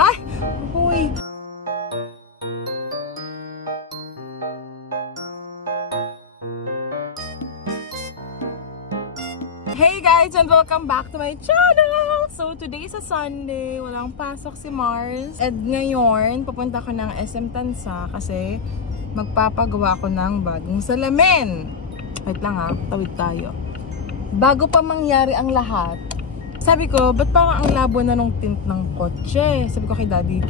Ay! Uy! Hey guys, and welcome back to my channel! So today is a Sunday, walang pasok si Mars. And ngayon, papunta ko ng SM Tansa kasi magpapagawa ko ng bagong salamin. Wait lang ha, tawid tayo. Bago pa mangyari ang lahat, sabi ko, ba't parang ang labo na nung tint ng kotse? Sabi ko kay daddy,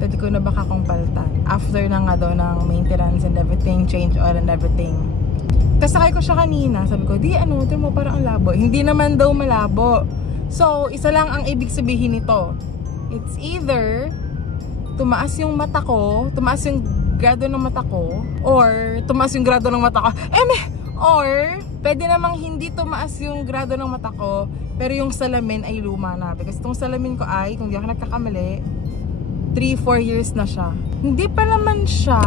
pwede ko na baka kong paltan. After na nga daw ng maintenance and everything, change oil and everything. Kasakay ko siya kanina, sabi ko, di ano, ito mo parang ang labo. Hindi naman daw malabo. So, isa lang ang ibig sabihin nito. It's either tumaas yung mata ko, tumaas yung grado ng mata ko, or tumaas yung grado ng mata ko. Or, pwede namang hindi tumaas yung grado ng mata ko, pero yung salamin ay luma na. Because itong salamin ko ay, kung di ako nagkakamali, 3-4 years na siya. Hindi pa naman siya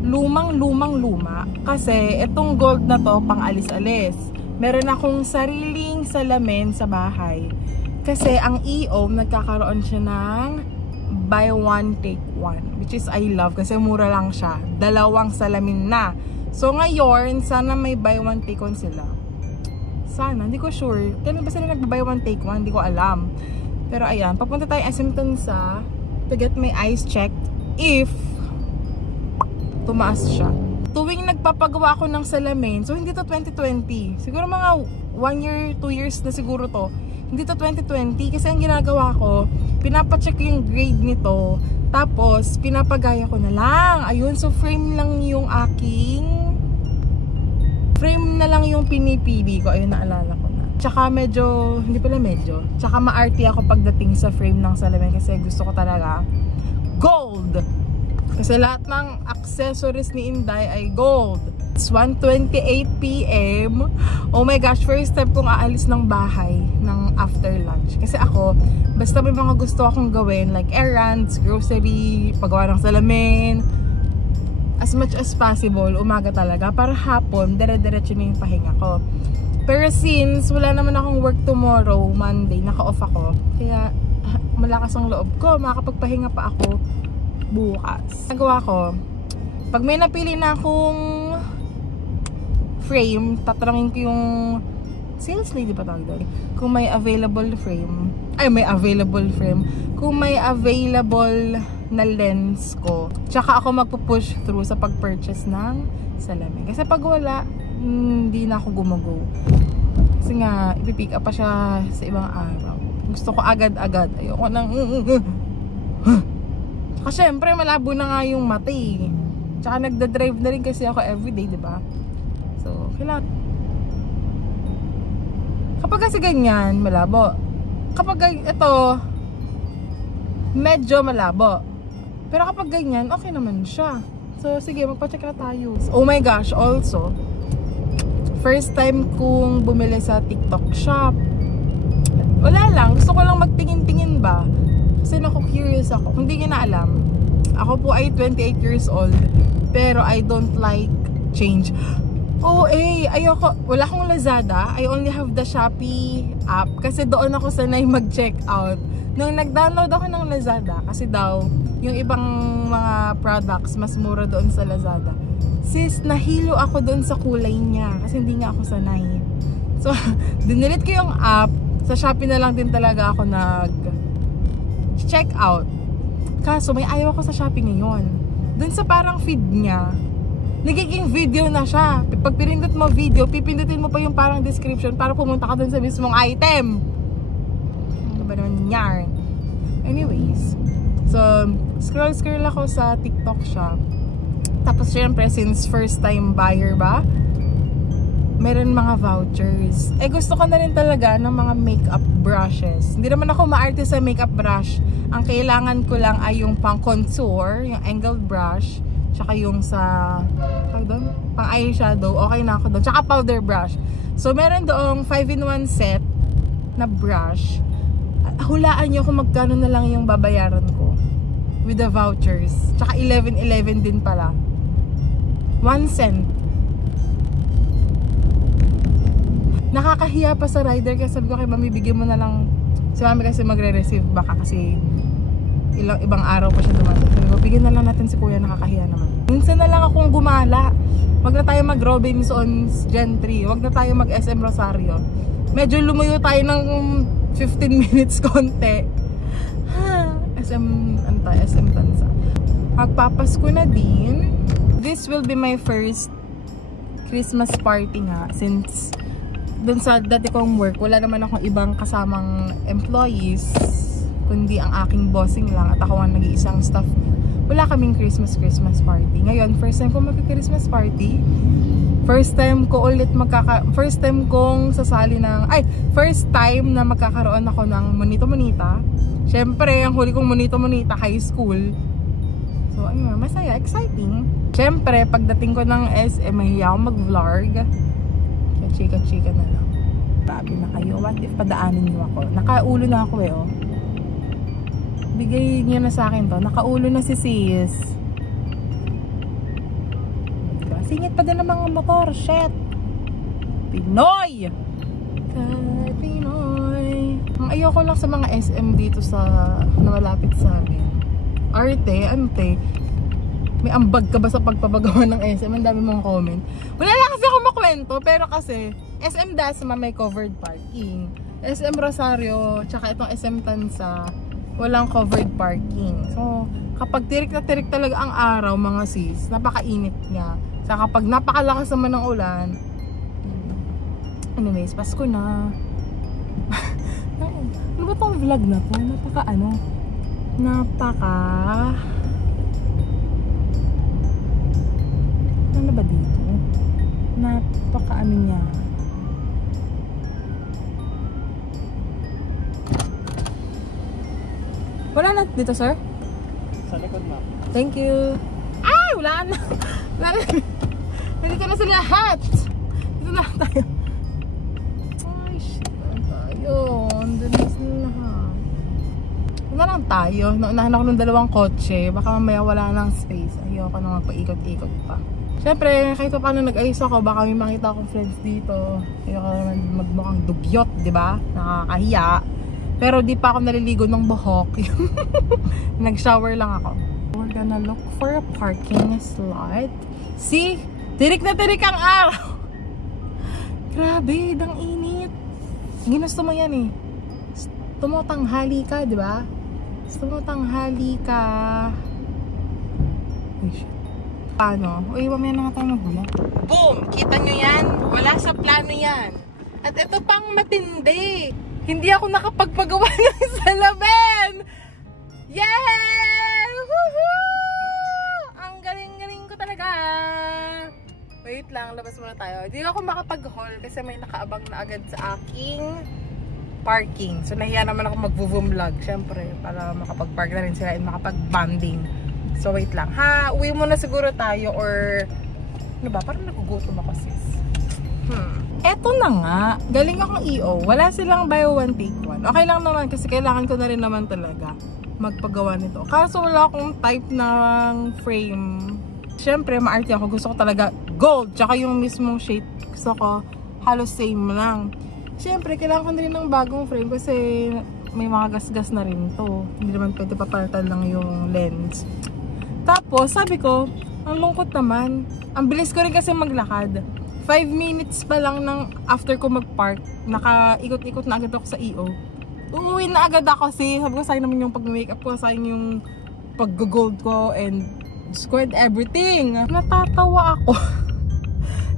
lumang-luma. Kasi itong gold na to, pang alis-alis. Meron akong sariling salamin sa bahay. Kasi ang EOM, nagkakaroon siya ng buy one, take one. Which is I love kasi mura lang siya. 2 salamin na. So ngayon, sana may buy one, take one sila. Sana, hindi ko sure. Kailan ba sila nag-buy one, take one? Hindi ko alam. Pero ayan, papunta tayo SM Tansa to get my eyes checked if tumaas siya. Tuwing nagpapagawa ako ng salamin, so hindi to 2020. Siguro mga 1 year, 2 years na siguro to. Hindi to 2020 kasi ang ginagawa ko, pinapacheck yung grade nito, tapos pinapagaya ko na lang. Ayun, so frame lang yung frame na lang yung pinipili ko. Ayun, naalala ko na. Tsaka medyo, hindi pala medyo, tsaka ma-arty ako pagdating sa frame ng salamin kasi gusto ko talaga gold! Kasi lahat ng accessories ni Inday ay gold. It's 1:28 PM. Oh my gosh, first step kong aalis ng bahay ng after lunch. Kasi ako, basta may mga gusto akong gawin like errands, grocery, paggawa ng salamin, as much as possible, umaga talaga. Para hapon, dire-diretso na yung pahinga ko. Pero since wala naman akong work tomorrow, Monday, naka-off ako. Kaya malakas ang loob ko, makakapagpahinga pa ako bukas. Nagawa ko, pag may napili na akong frame, tatanungin ko yung sales lady pa tawag doon. Kung may available frame, kung may available na lens ko, tsaka ako magpo-push through sa pag-purchase ng salamin. Kasi pag wala, hindi na ako gumago. Kasi nga, ipipick up pa siya sa ibang araw. Gusto ko agad-agad. Ayoko nang kasi syempre malabo na nga yung mata eh. Tsaka nagda-drive na rin kasi ako everyday, diba? So, kailangan. Kapag kasi ganyan, malabo. Kapag ito, medyo malabo. Pero kapag ganyan, okay naman siya. So, sige, magpa-check na tayo. Oh my gosh, also, first time kong bumili sa TikTok shop. Wala lang, gusto ko lang magtingin-tingin ba? Kasi naku-curious ako. Kung di nyo na alam, ako po ay 28 years old. Pero I don't like change. Ayoko. Wala akong Lazada. I only have the Shopee app. Kasi doon ako sanay mag-check out. Nung nag-download ako ng Lazada, kasi daw, yung ibang mga products, mas mura doon sa Lazada. Sis, nahilo ako doon sa kulay niya. Kasi hindi nga ako sanay. So, dinilit ko yung app. Sa Shopee na lang din talaga ako check out. Kaso may ayaw ako sa Shopee ngayon. Dun sa parang feed niya, nagiging video na siya. Pag pinindot mo video, pipindutin mo pa yung parang description para pumunta ka dun sa mismong item. Ano ba naman yan? Anyways, so scroll ako sa TikTok shop. Tapos syempre, since first time buyer ba, meron mga vouchers. Gusto ko na rin talaga ng mga makeup brushes. Hindi naman ako maarte sa makeup brush. Ang kailangan ko lang ay yung pang contour, yung angled brush, tsaka yung sa pang eyeshadow, okay na ako doon. Tsaka powder brush. So meron doong 5-in-1 set na brush. Hulaan nyo kung magkano na lang yung babayaran ko with the vouchers. Tsaka 11.11 din pala. 1 cent. Nakakahiya pa sa rider kasi sabi ko kay mami, bigyan mo na lang si mami kasi magre-receive baka kasi ilang ibang araw pa siya dumating. Sabi ko, bigyan na lang natin si kuya, nakakahiya naman. Minsan na lang akong gumala. Wag na tayo mag Robinsons Gen 3. Wag na tayo mag SM Rosario. Medyo lumuyo tayo ng 15 minutes konti. SM Tansa. Magpapasko na din. This will be my first Christmas party nga. Since dun sa dati kong work, wala naman akong ibang kasamang employees, kundi ang aking bossing lang at ako ang nag-iisang staff. Wala kaming Christmas party. Ngayon, first time ko mag-Christmas party. First time kong sasali ng, first time na magkakaroon ako ng monito-monita. Syempre, ang huli kong monito-monita, high school. So, ayun, masaya, exciting. Syempre, pagdating ko ng SM, mahiya ako mag-vlog. Kaya chika-chika na lang. Grabe na kayo. What if padaanin niyo ako? Nakaulo na ako oh. Bigay niyo na sa akin to. Nakaulo na si sis. Singit pa din ng mga motor. Shit. Pinoy! Pinoy. Ang ayoko lang sa mga SM dito sa malapit sa amin. Ante. May ambag ka ba sa pagpapagawa ng SM? Ang dami mong comment. Wala lang kasi ako makwento. Pero kasi SM Dasma may covered parking. SM Rosario tsaka itong SM Tansa walang covered parking. So kapag tirik na tirik talaga ang araw mga sis, napakainit nga. So kapag napakalakas naman ng ulan, anyways, Pasko na. Ano ba tong vlog na to? Ano ba dito? Napaka-ano niya. Wala na dito, sir? Sa likod, ma'am. Thank you. Ay! Wala na. Nandito na sila lahat. Dito na tayo. Ay, shit. Tayo. Andun na sila lahat. Dito na lang tayo. Naunahan ako ng dalawang kotse. Baka mamaya wala ng space. Ayoko na magpaikot-ikot pa. Siyempre, kahit pa paano nag-ayos ako, baka may makita akong friends dito. Ayoko naman magmukhang dugyot, di ba? Nakakahiya. Pero di pa ako naliligo ng buhok. Nag-shower lang ako. We're gonna look for a parking slot. See? Tirik na tirik ang araw. Grabe, dang init. Ginusto mo yan eh. Tumutanghali ka, di ba? Tumutanghali ka. Ay, shit. Paano? Uy, mamaya na nga tayo magulat. Boom! Kita nyo yan? Wala sa plano yan. At ito pang matindi. Hindi ako nakapagpagawa ng salamin! Yay! Woohoo! Ang galing-galing ko talaga! Wait lang, labas muna tayo. Hindi ako makapag-haul kasi may nakaabang na agad sa aking parking. So nahiya naman ako mag-vlog, syempre, para makapag-park na rin sila and makapag-banding. So wait lang. Uwi muna siguro tayo or ano ba? Parang nagugutom ako sis. Eto na nga, galing akong EO. Wala silang buy one take one. Okay lang naman kasi kailangan ko na rin naman talaga magpagawa nito. Kaso wala akong type ng frame. Siyempre, maarte ako. Gusto ko talaga gold. Tsaka yung mismong shape. Gusto ko halos same lang. Siyempre, kailangan ko na rin ng bagong frame kasi may mga gas-gas na rin to. Hindi naman pwede papalitan lang yung lens. Tapos, sabi ko, ang lungkot naman. Ang bilis ko rin kasi maglakad. 5 minutes pa lang ng after ko mag-park, naka-ikot-ikot na agad ako sa EO. Uuwi na agad ako kasi sabi ko, sayang naman yung pag-makeup ko, sayang yung pag-gold ko and squared everything. Natatawa ako.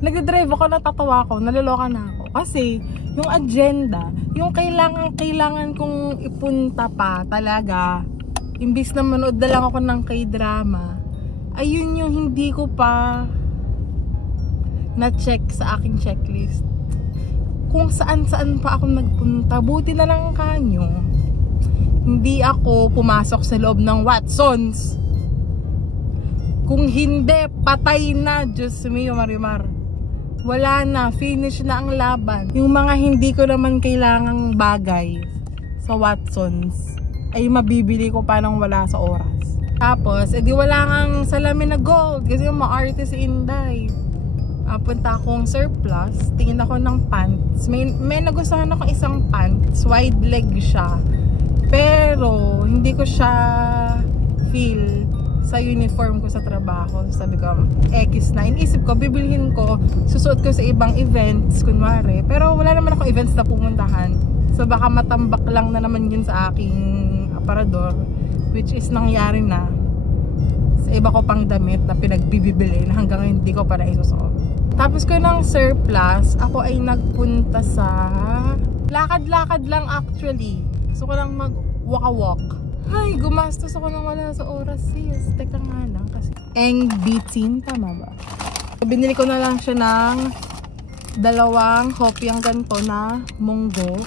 Nagdadrive ako, natatawa ako, naloloka na ako. Kasi yung agenda, yung kailangan kong ipunta pa talaga, imbis na manood na lang ako ng K-drama, ayun yung hindi ko pa na-check sa aking checklist. Kung saan-saan pa ako nagpunta, buti na lang kanyo. Hindi ako pumasok sa loob ng Watsons. Kung hindi, patay na. Diyos mio, Marimar. Wala na, finish na ang laban. Yung mga hindi ko naman kailangang bagay sa Watsons ay mabibili ko pa nang wala sa oras. Tapos, edi wala kang salamin na gold kasi yung maarte si Inday. Punta akong surplus, tingin ako ng pants. May nagustuhan ako isang pants, wide leg siya. Pero, hindi ko siya feel sa uniform ko sa trabaho. So, sabi ko, X na. Inisip ko, bibilhin ko, susuot ko sa ibang events, kunwari. Pero wala naman ako events na pumuntahan. So, baka matambak lang na naman yun sa aking aparador. Which is nangyari na. Sa iba ko pang damit na pinagbibili na hanggang hindi ko pa naisusuot. Tapos ko ng surplus, ako ay nagpunta sa lakad-lakad lang actually. So, ko lang mag-walk-walk. Ay, gumastos ako ng wala sa oras, sis. Teka nga lang kasi. Eng bitin, tama ba? Binili ko na lang siya ng 2 hopyang ganito na munggo.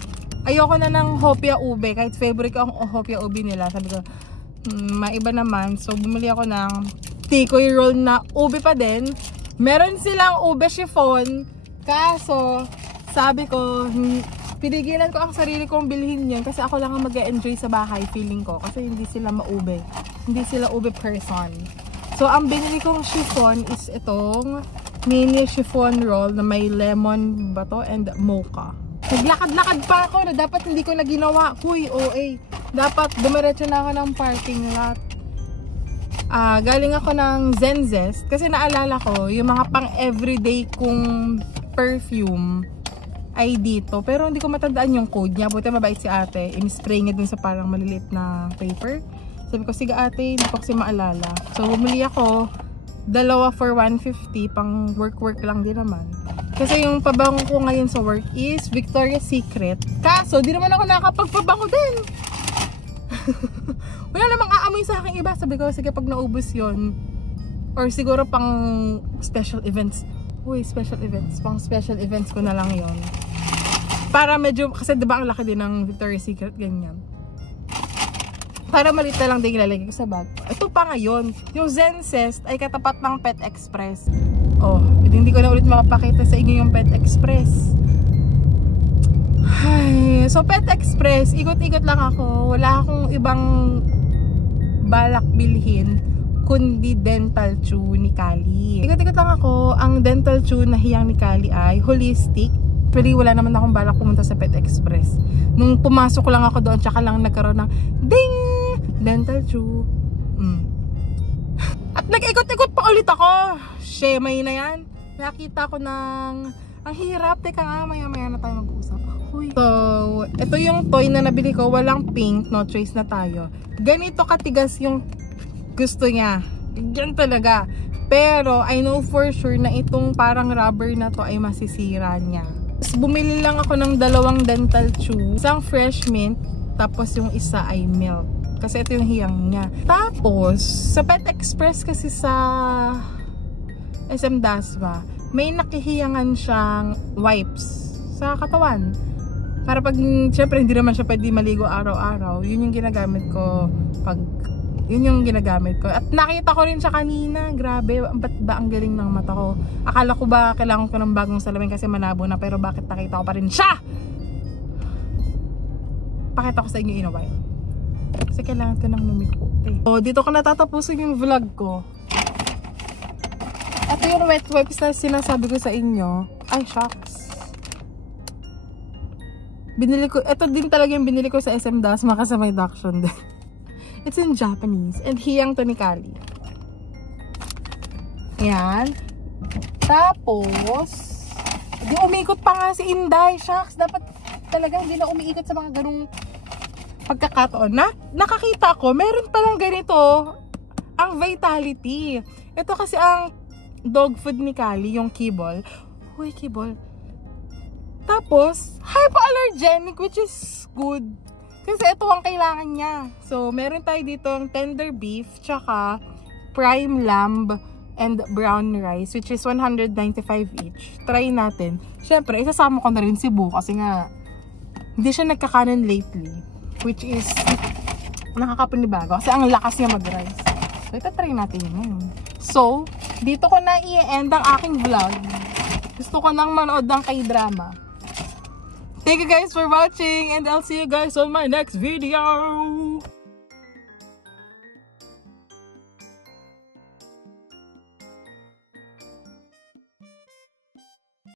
Ayoko na ng hopya ube. Kahit favorite ko ang hopya ube nila. Sabi ko, maiba naman. So, bumili ako ng tikoy roll na ube pa din. Meron silang ube chiffon. Kaso, sabi ko, pinigilan ko ang sarili kong bilhin yan kasi ako lang ang mag-e-enjoy sa bahay, feeling ko. Kasi hindi sila maube. Hindi sila ube person. So, ang binili kong chiffon is itong mini chiffon roll na may lemon ba to and mocha. Naglakad-lakad pa ako na dapat hindi ko na ginawa. Huy, OA. Dapat dumiretso na ako ng parking lot. Galing ako ng Zenzest kasi naalala ko yung mga pang everyday kong perfume ay dito. Pero hindi ko matandaan yung code niya. Buti mabait si ate. In-spray niya dun sa parang maliliit na paper. Sabi ko, sige ate, hindi ko kasi maalala. So, bumili ako 2 for 150. Pang work-work lang din naman. Kasi yung pabango ko ngayon sa work is Victoria's Secret. Kaso, di naman ako nakakapagpabango din. Wala namang aamoy sa aking iba. Sabi ko, sige pag naubos yon or siguro pang special events. Uy, special events. Pang special events ko na lang yon. Para medyo, kasi diba ang laki din ng Victoria's Secret, ganyan. Para malita lang din ilalagay ko sa bag. Ito pa ngayon, yung Zensest ay katapat ng Pet Express. Oh, hindi ko na ulit makapakita sa inyo yung Pet Express. Ay, so Pet Express, ikot-ikot lang ako. Wala akong ibang balak bilhin kundi dental chew ni Kali. Ikot-ikot lang ako. Ang dental chew na hiyang ni Kali ay holistic. Pero wala naman akong balak pumunta sa Pet Express. Nung pumasok lang ako doon, tsaka lang nagkaroon ng ding! Dental chew. At nag-ikot-ikot pa ulit ako. Shemay na yan. Nakita ko ng ang hirap. Teka nga, maya-maya na tayo mag-uusap. Uy. So, ito yung toy na nabili ko. Walang pink. No choice na tayo. Ganito katigas yung gusto niya. Yan talaga. Pero, I know for sure na itong parang rubber na to ay masisira niya. Bumili lang ako ng 2 dental chew. Isang fresh mint, tapos yung isa ay milk. Kasi ito yung hiyang niya. Tapos, sa Pet Express kasi sa SM Dasma, may nakihiyangan siyang wipes sa katawan. Para pag, syempre hindi naman siya pwede maligo araw-araw. Yun yung ginagamit ko At nakita ko rin siya kanina. Grabe, ba't ba ang galing ng mata ko? Akala ko ba kailangan ko ng bagong salamin kasi malabo na, pero bakit nakita ko pa rin siya? Pakita ko sa inyo in a while. Kasi kailangan ko ng lumiko. So, dito ko natatapusin yung vlog ko. Ito yung wet wipes na sinasabi ko sa inyo. Ay, shucks. Ito din talaga yung binili ko sa SM Dasma kasi may Dachshund din. It's in Japanese. And hiyang to ni Kali. Ayan. Tapos, di umikot pa nga si Inday. Shucks, dapat talaga hindi na umiikot sa mga ganung pagkakataon. Nakakita ko, meron palang ganito. Ang Vitality. Ito kasi ang dog food ni Kali, yung kibble. Uy, kibble. Tapos, hypoallergenic, which is good. Kasi ito ang kailangan niya. So, meron tayo dito ang tender beef, tsaka prime lamb and brown rice, which is 195 each. Try natin. Siyempre, isasama ko na rin si Boo kasi nga, hindi siya nagkakanon lately. Which is, nakakapanibago. Kasi ang lakas niya mag-rice. So, ito try natin yun. So, dito ko na i-end ang aking vlog. Gusto ko nang manood ng K-drama. Thank you guys for watching and I'll see you guys on my next video.